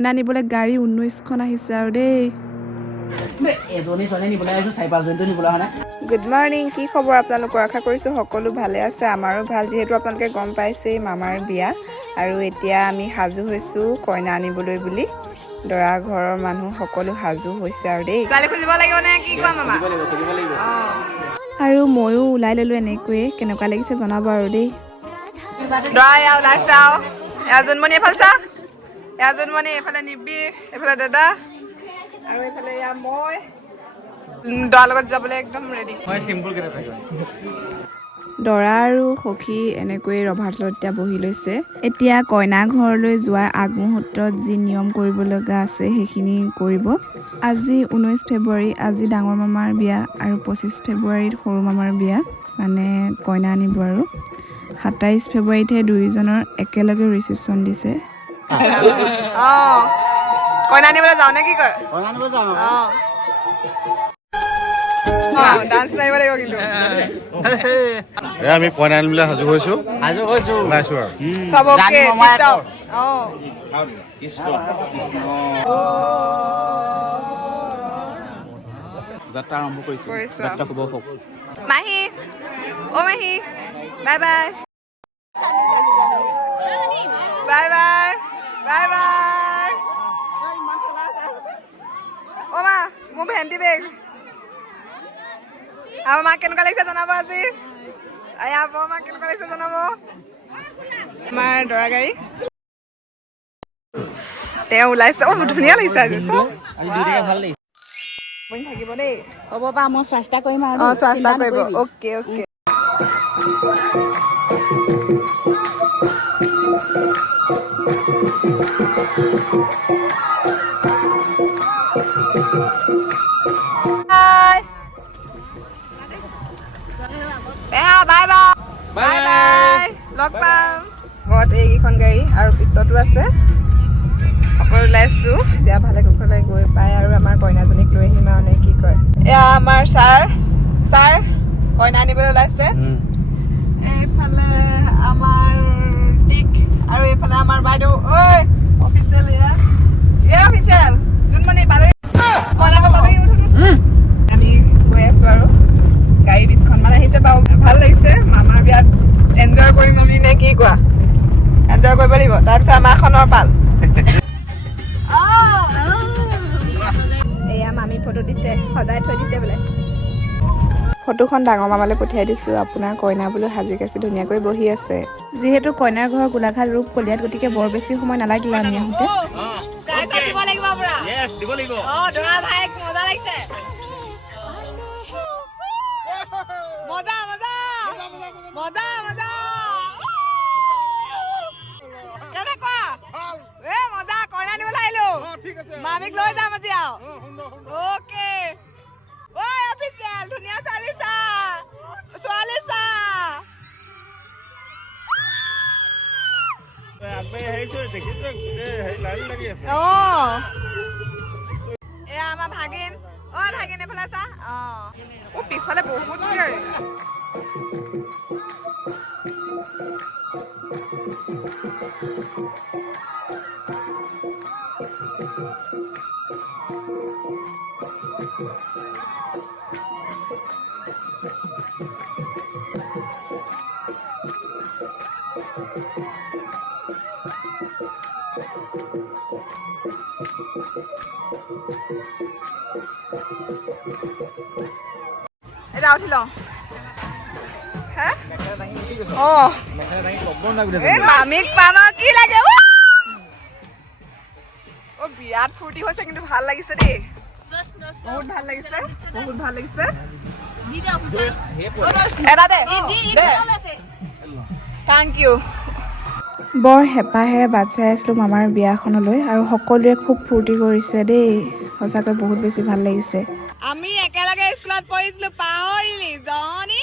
কইনা নিবলৈ গাড়ী 19খন আহিছে আৰু দেই। গুড মৰ্ণিং, কি খবৰ আপোনালোকৰ? আশা কৰিছোঁ সকলো ভালে আছে। আমাৰো ভাল, যিহেতু আপোনালোকে গম পাইছেই মামাৰ বিয়া। আৰু এতিয়া আমি সাজু হৈছোঁ কইনা আনিবলৈ বুলি। দৰা ঘৰৰ মানুহ সকলো সাজু হৈছে আৰু দেই। আৰু ময়ো ওলাই ল'লোঁ এনেকৈয়ে, কেনেকুৱা লাগিছে জনাব আৰু দেই। দৰা এয়া ওলাইছে আৰু এয়া জোনমণি, এইফালে চা, এয়া জোনমণি, এইফালে নিবিৰ, এইফালে দাদা আৰু এইফালে এয়া মই দৰাৰ লগত যাবলৈ একদম ৰেডি। দৰা আৰু সখী এনেকৈ ৰভাৰ তলত এতিয়া বহি লৈছে। এতিয়া কইনা ঘৰলৈ যোৱাৰ আগমুহূৰ্তত যি নিয়ম কৰিব লগা আছে সেইখিনি কৰিব। আজি 19 ফেব্ৰুৱাৰী, আজি ডাঙৰ মামাৰ বিয়া আৰু 25 ফেব্ৰুৱাৰীত সৰু মামাৰ বিয়া, মানে কইনা আনিব আৰু 27 ফেব্ৰুৱাৰীতহে দুয়োজনৰ একেলগে ৰিচিপশ্যন দিছে। কইনা আনিবলৈ যাওঁ নে কি কয়? ডান্স মাৰিব লাগিব কিন্তু। আমি কইনা আনিবলৈ সাজু হৈছো ওলাইছো আৰু চবকে যাত্ৰা আৰম্ভ কৰিছো। যাত্ৰা শুভ হওক। মাহী, অ মাহী, bye bye bye bye bye bye. অ মা, মোৰ ভেন্টি বেগ। আমাৰ মাক কেনেকুৱা লাগিছে জনাব আজি। বৰ মাক কেনেকুৱা লাগিছে জনাব। আমাৰ দৰা গাড়ী তেওঁ ওলাইছে। অ ধুনীয়া লাগিছে আজি চব। থাকিব দেই, হ'ব বা মই চেষ্টা কৰিম আৰু। চেষ্টা কৰিব। Okay okay. Bye bye bye bye, লগ পাম। ঘৰত এইকেইখন গাড়ী আৰু পিছতো আছে। সকলো ওলাইছো এতিয়া ভালে কুশলে গৈ পাই আৰু আমাৰ কইনাজনীক লৈ আহিম আৰু নে কি কয়। এয়া আমাৰ ছাৰ কইনা আনিবলৈ ওলাইছে। এইফালে আমাৰ টিক আৰু এইফালে আমাৰ বাইদেউ। ঐ অফিচিয়েল, এয়া অফিচিয়েল জোনমণি পালেহি, কইনা পালেহি। আমি গৈ আছো আৰু গাড়ী 20খন মান আহিছে বাৰু, ভাল লাগিছে। মামাৰ বিয়াত এনজয় কৰিম আমি নে কি কোৱা? এনজয় কৰিব লাগিব। তাৰপিছত আমাৰখনৰ পাল। এয়া মামী ফটো দিছে, সজাই থৈ দিছে বোলে। ফটোখন ডাঙৰ মামালৈ পঠিয়াই দিছোঁ। আপোনাৰ কইনা বোলো সাজি কাচি ধুনীয়াকৈ বহি আছে। যিহেতু কইনাৰ ঘৰৰ গোলাঘাট ৰূপ কলিয়াত, গতিকে বৰ বেছি সময় নালাগিলে আমি আহোঁতে। মামিক লৈ যাম আজি আৰু। অ'কে। ঐ অফিচিয়েল, ধুনীয়া ছোৱালী চা, ছোৱালী চা। এয়া আমাৰ ভাগিন। অ ভাগিন এইফালে চা। অ পিছফালে বহুত গাড়ী। এটা উঠি লওঁ। মামিক পাম আৰু কি লাগে। অ বিৰাট ফূৰ্তি হৈছে কিন্তু ভাল লাগিছে দেই, বহুত ভাল লাগিছে, বহুত ভাল লাগিছে। Thank you. বৰ হেঁপাহেৰে বাট চাই আছিলোঁ মামাৰ বিয়াখনলৈ আৰু সকলোৱে খুব ফূৰ্তি কৰিছে দেই, সঁচাকৈ বহুত বেছি ভাল লাগিছে। আমি একেলগে স্কুলত পঢ়িছিলোঁ, পাহৰিলি জহনী।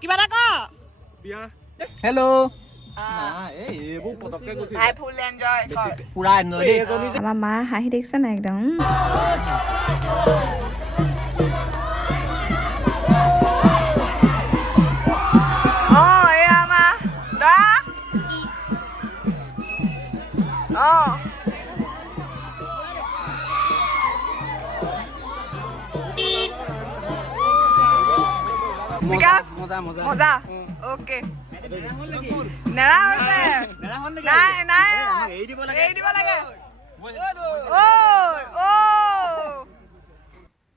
কিবা এটা ক। হেল্ল'। আমাৰ মাৰ হাঁহি দেখিছে নাই একদম। এয়া আমাৰ দৰা। বিকাশ মজা মজা ওকে নেৰা হৈছে নাই নাই এৰি দিব লাগে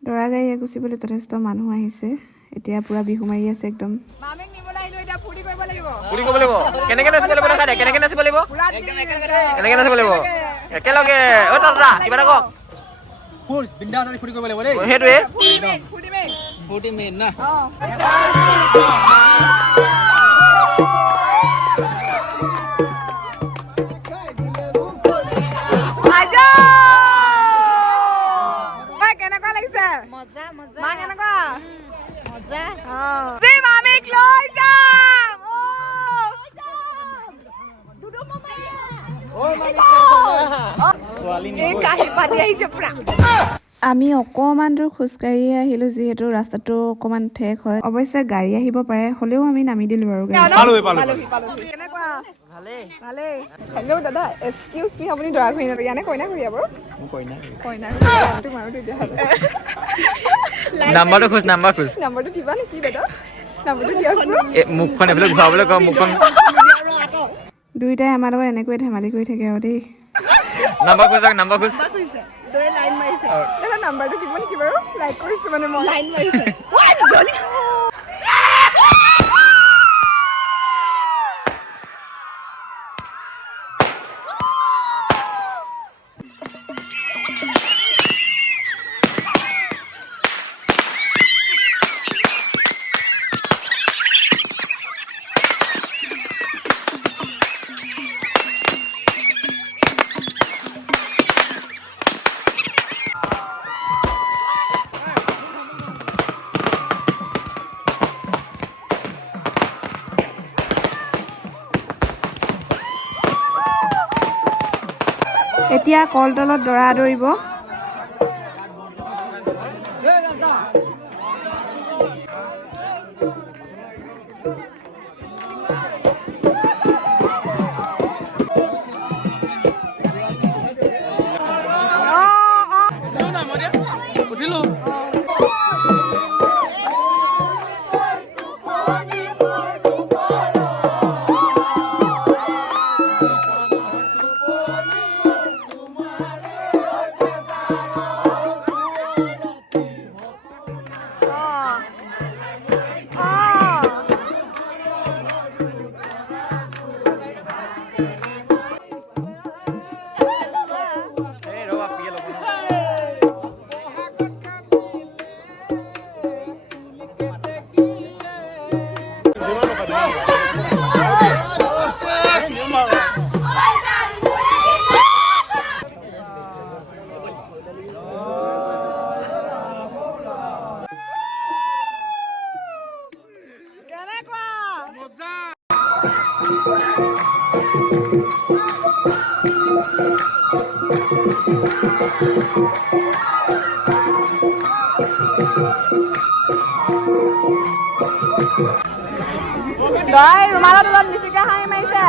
দৰা গাড়ী গুচিবলৈ যথেষ্ট মানুহ আহিছে এতিয়া পুৰা বিহু মাৰি আছে একদম মামিক নিবলৈ আহিলো এতিয়া ফূৰ্তি কৰিব লাগিব ফুৰি কৰিব লাগিব কেনেকে নাচিব লাগিব দেখাই দে কেনেকে নাচিব লাগিব কেনেকে নাচিব লাগিব একেলগে অ দাদা কিবা এটা কওক বিন্দাছ ফুৰি কৰিব লাগিব দেই সেইটোৱে ফূৰ্তি মেইন না কেনেকুৱা লাগিছে মজা মজা মা কেনেকুৱা মজা মামিক লৈ যাম এই কাহি পাতি আহিছে পুৰা আমি অকণমান দূৰ খোজকাঢ়ি আহিলোঁ যিহেতু ৰাস্তাটো অকণমান ঠেক হয় অৱশ্যে গাড়ী আহিব পাৰে হ'লেও আমি নামি দিলোঁ বাৰু কেনেকুৱা ভালেই হেল্ল' দাদা এক্সকিউজ মি আপুনি দৰা ঘূৰি নাপায় ইয়ানে কইনা ঘূৰিয়া বাৰু কইনা ঘূৰিয়াটো মাৰো তেতিয়াহ'লে নাম্বাৰটো খোজ নাম্বাৰটো দিবা নেকি দাদা নাম্বাৰটো দিয়াচোন মুখখন এইফালে ঘূৰাবলৈ কওঁ মুখখন দুয়োটাই আমাৰ লগত এনেকৈয়ে ধেমালি কৰি থাকে আৰু দেই নাম্বাৰ খোজ দাদা নাম্বাৰটো দিব নেকি বাৰু লাইক কৰিছো মানে মই লাইন মাৰিছে এতিয়া কলতলত দৰা আদৰিব দৰাই ৰুমালৰ তলত লিচিকা হাঁহি মাৰিছে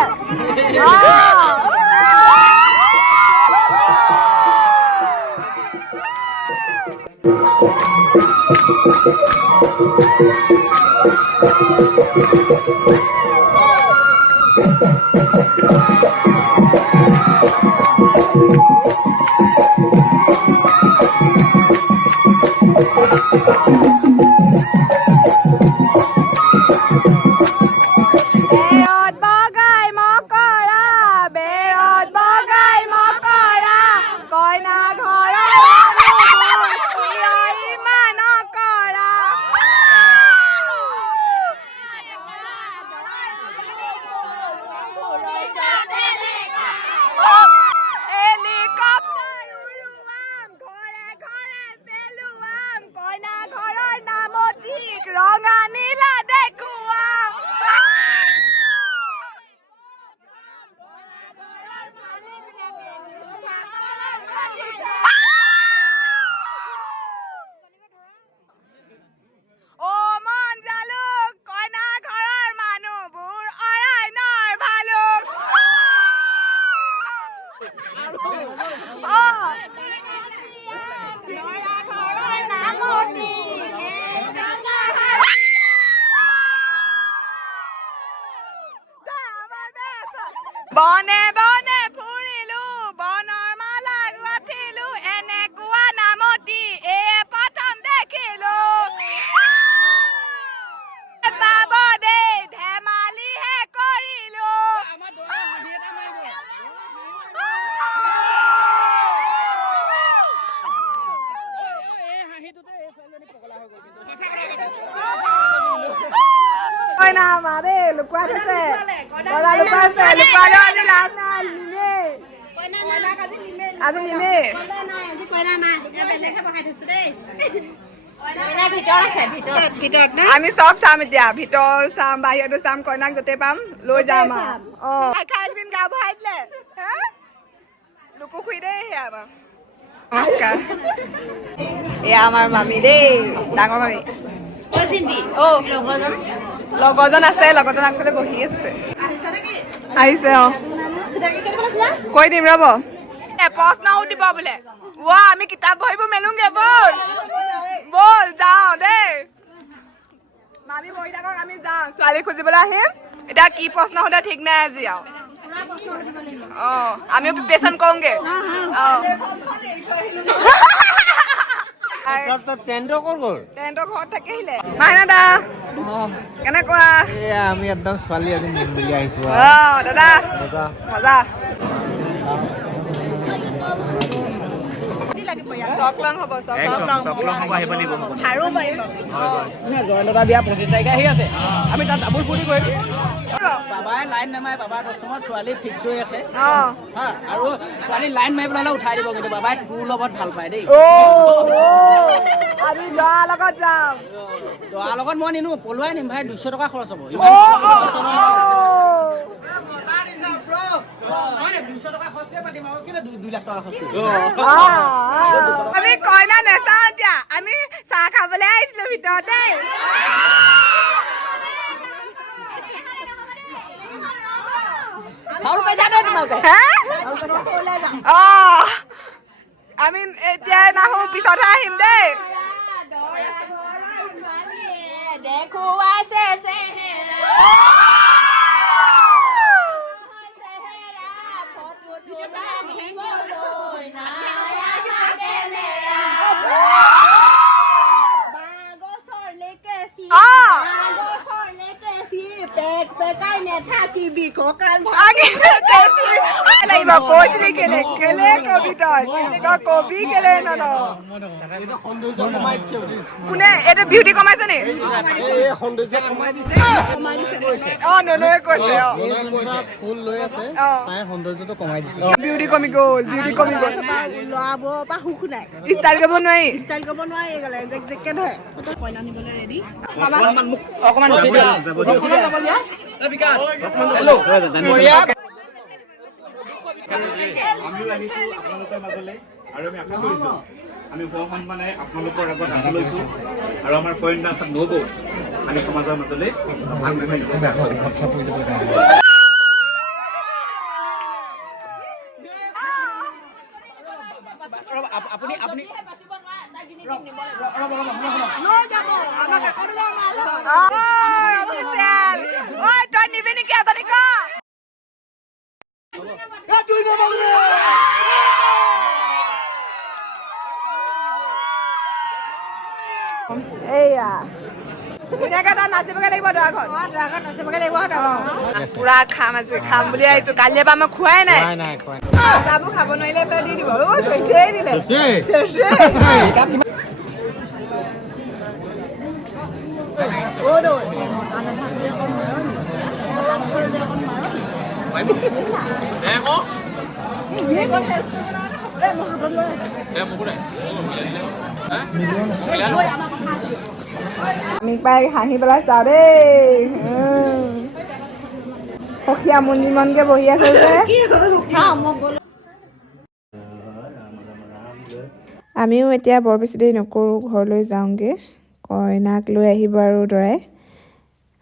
কইনা আমাৰ দেই লুকুৱাই থৈছে কইনা লুকুৱাইছে লুকুৱালেও আজি লাভ নাই নিমেই আজি নিমেই আমি চব চাম এতিয়া ভিতৰ চাম বাহিৰতো চাম কইনাক গোটেই পাম লৈ যাম আৰু খাই পিন গা বহাই দিলে লুকু খুই দেই সেয়া আমাৰ নমস্কাৰ এয়া আমাৰ মামী দেই ডাঙৰ মামী লগৰজন আছে লগৰজন আগফালে বহি আছে আহিছে কৈ দিম ৰ'ব প্ৰশ্ন সুধিব বোলে আমি কিতাপ বহিবোৰ মেলোগে বল বল যাওঁ দেই মামী বহি থাকক আমি যাওঁ ছোৱালী খুজিবলৈ আহিম এতিয়া কি প্ৰশ্ন সোধে ঠিক নাই আজি আৰু আমিও প্ৰিপেৰেশ্যন কৰোঁগে টেণ্টৰ ক'ত গ'ল টেণ্টৰ ঘৰত থাকি আহিলে মাইনা দা কেনেকুৱা আমি একদম ছোৱালী আজি নিম বুলি আহিছো দাদা মজা চকলং হ'ব আহিব লাগিব জয়ন্ত বিয়া 25 তাৰিখে আহি আছে আমি তাত ডাবুল ফূৰ্তি কৰিম বাবাই লাইন নামাৰে বাবাৰ দশমত ছোৱালী ফিক্স হৈ আছে হা আৰু ছোৱালী লাইন মাৰি পেলাই উঠাই দিব কিন্তু বাবাই তোৰ লগত ভাল পায় দেই আমি ল'ৰাৰ লগত যাম দৰাৰ লগত মই নিনো পলুৱাই নিম ভাই 200 টকা খৰচ হ'ব 200 টকা খৰচ কৰি পাতিম আৰু কিন্তু 2 লাখ টকা খৰচ আমি কইনা নেচাওঁ এতিয়া আমি চাহ খাবলৈ আহিছিলো ভিতৰতে আমি এতিয়াই নাহো পিছতহে আহিম দেই কবি কেলে কোনে এইটো বিউটি কমাইছে নি বিউটি কমি গ'ল ল'ৰাবোৰৰ পৰা সুখ নাই ষ্টাইল কৰিব নোৱাৰি অকমান আৰু আমি আশা কৰিছো আমি সন্মানে আপোনালোকৰ আগত আহি লৈছো আৰু আমাৰ কন্যা নব আমি সমাজৰ মাজলৈ তই নিবি নেকি এজনী ক এইয়া ধুনীয়াকে তই নাচিবগে লাগিব দৰাঘৰত নাচিবগে লাগিব পুৰা খাম আজি খাম বুলি আহিছো কালিৰ পৰা মই খোৱাই নাই যাবোৰ খাব নোৱাৰিলে তই দি দিব চেচেই দিলে আমি পাই হাঁহি পেলাই চাওঁ দেই সখীয়া মন্দিমনকে বহি আছে যে আমিও এতিয়া বৰ বেছি দেৰি নকৰোঁ ঘৰলৈ যাওঁগৈ কইনাক লৈ আহিব আৰু দৰাই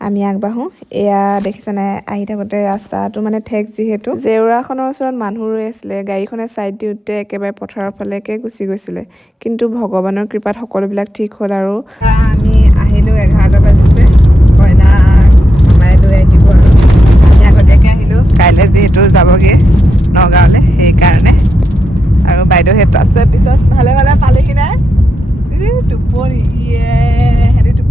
আমি আগবাঢ়োঁ এয়া দেখিছেনে আহি থাকোঁতে ৰাস্তাটো মানে ঠেক যিহেতু জেওৰাখনৰ ওচৰত মানুহ ৰৈ আছিলে গাড়ীখনে ছাইড দিওঁতে একেবাৰে পথাৰৰ ফালেকে গুচি গৈছিলে কিন্তু ভগৱানৰ কৃপাত সকলোবিলাক ঠিক হ'ল আৰু আমি আহিলোঁ 11টা বাজিছে কইনা মামাই লৈ আহিব আৰু আমি আগতীয়াকৈ আহিলোঁ কাইলৈ যিহেতু যাবগৈ নগাঁৱলৈ সেইকাৰণে আৰু বাইদেউহেঁত আছে পিছত ভালে ভালে পালেহি নাই টোপনি সিহঁতি